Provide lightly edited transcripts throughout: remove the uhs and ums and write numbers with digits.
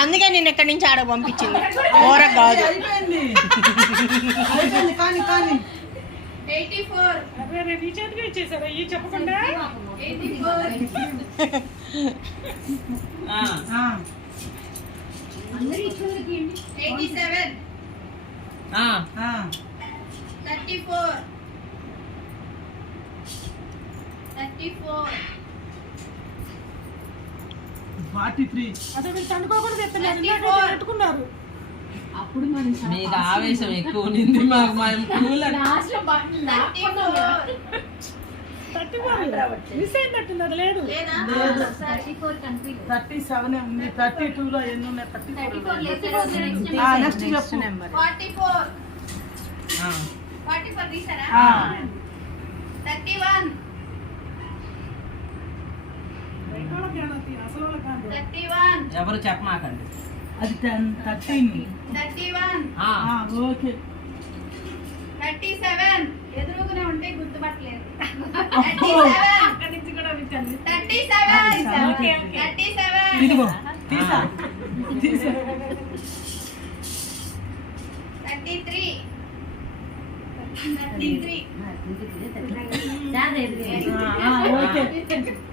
అందుకే నేను ఎక్కడి నుంచి ఆడ పంపించింది ఓర కాదు. చెప్పకుండా పెట్టుకున్నారు. అప్పుడు మీకు ఆవేశం ఎక్కువ ఉంది. మాకు మిస్ అయినట్టుంది. అది లేదు 37 ఉంది. 32లో ఎన్ని ఉన్నాయి? 34 నెక్స్ట్ చెప్పు. 44 తీసారా? 31 ఎవరు చెప్పమాకండి. అది 13. 31 ఓకే. 37 ఎదురుగునే ఉంటే గుర్తుపట్టలేదు. 37 ఇదిగో తీసా. 33 ఓకే.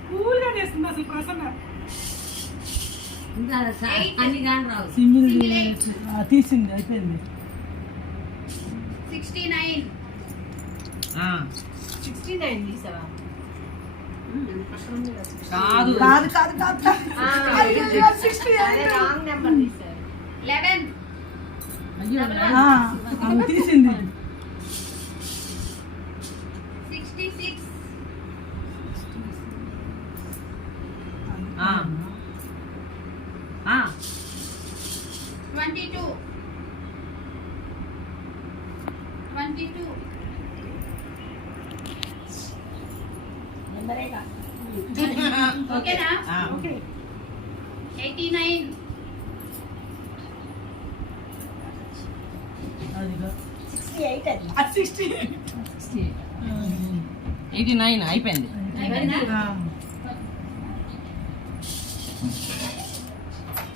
కూల్గా చేస్తుంది అసలు ప్రసన్న. సింగిల్ తీసింది, అయిపోయింది. 69 కాదు కాదు కాదు కాదు 11 తీసింది. 66 22 ఓకేనా? ఓకే. 89 89 అయిపోయింది.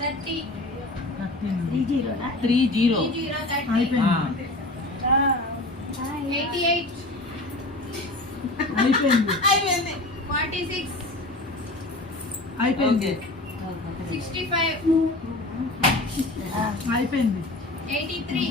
30 30 అయిపోయింది. 88 అయిపోయింది. 46 అయిపోయింది. 65 అయిపోయింది. 83